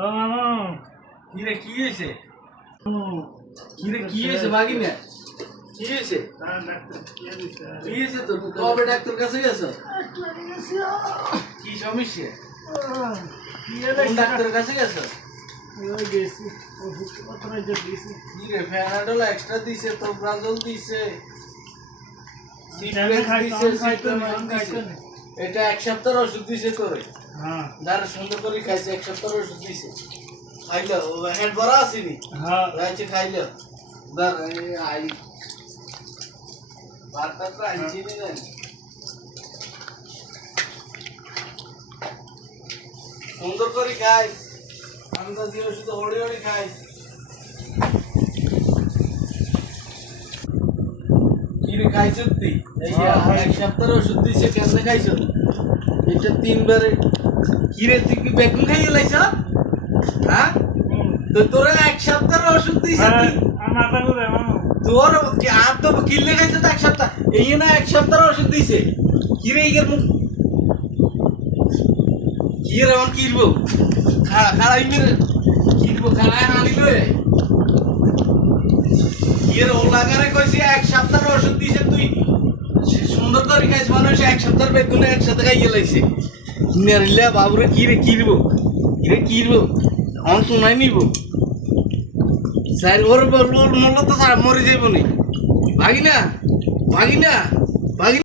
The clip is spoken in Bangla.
ও মামু কিরে কি হয়েছে? মামু, কিরে কি হয়েছে বাগি না? কি হয়েছে? ডাক্তার কি দিছে? কি হয়েছে তোর? কবে ডাক্তার কাছে গেছো? একটু আগে গেছি। কি সমস্যা? কি কোন ডাক্তারের কাছে গেছো? ওই গেছি ওষুধপত্র যে দিয়েছি। কিরে প্যারাডল এক্সট্রা দিছে, তো ব্রাজল দিছে, আমি সিট্রেক্স খাইতো, দিছে, আমি খাইতো না, সিট্রামাইন আমি দিছে। খাইতো না। এটা এক সপ্তাহের ওষুধ দিছে তোরে। হ্যাঁ যারা সুন্দর করে খাইছে এক সপ্তাহের ওষুধ দিছে। খাইলো হেড ভরা আসেনি? হ্যাঁ রাইছে খাইলো। দার আই বারটা তো আনছি না। সুন্দর করে খাই, আমরা দিয়ে ওষুধ হড়ি হড়ি খাই। কিরে খাইছ তুই? এই যে এক সপ্তাহের ওষুধ দিছে, কেমনে খাইছ? এটা 3 বারে। কিরে তুই কি বেগুন খাইয়ে লাইছ? হ্যাঁ, তো তোরা এক সপ্তাহের ওষুধ দিছে তুই। আমার মাথা ঘুরে মামু। তোর আর তো কিনলে খাইছে তো এক সপ্তাহ, এই না এক সপ্তাহের ওষুধ দিছে। কিরে ইগের মুখ কিরে আমার কিরবো খাড়াই মেরে কিরবো খাড়াই আনিল কিরে ও লাগারে কইছি এক সপ্তাহের ওষুধ দিছে তুই সুন্দর করে খাইছ মানুষ এক সপ্তাহের বেগুনে একসাথে খাইয়ে লাইছে নেরিলে বাবুরে কিরে কিরবো আমার শোনাই নিব চার ঘর বলবো মরলো তো মরে যাইব নি ভাগি না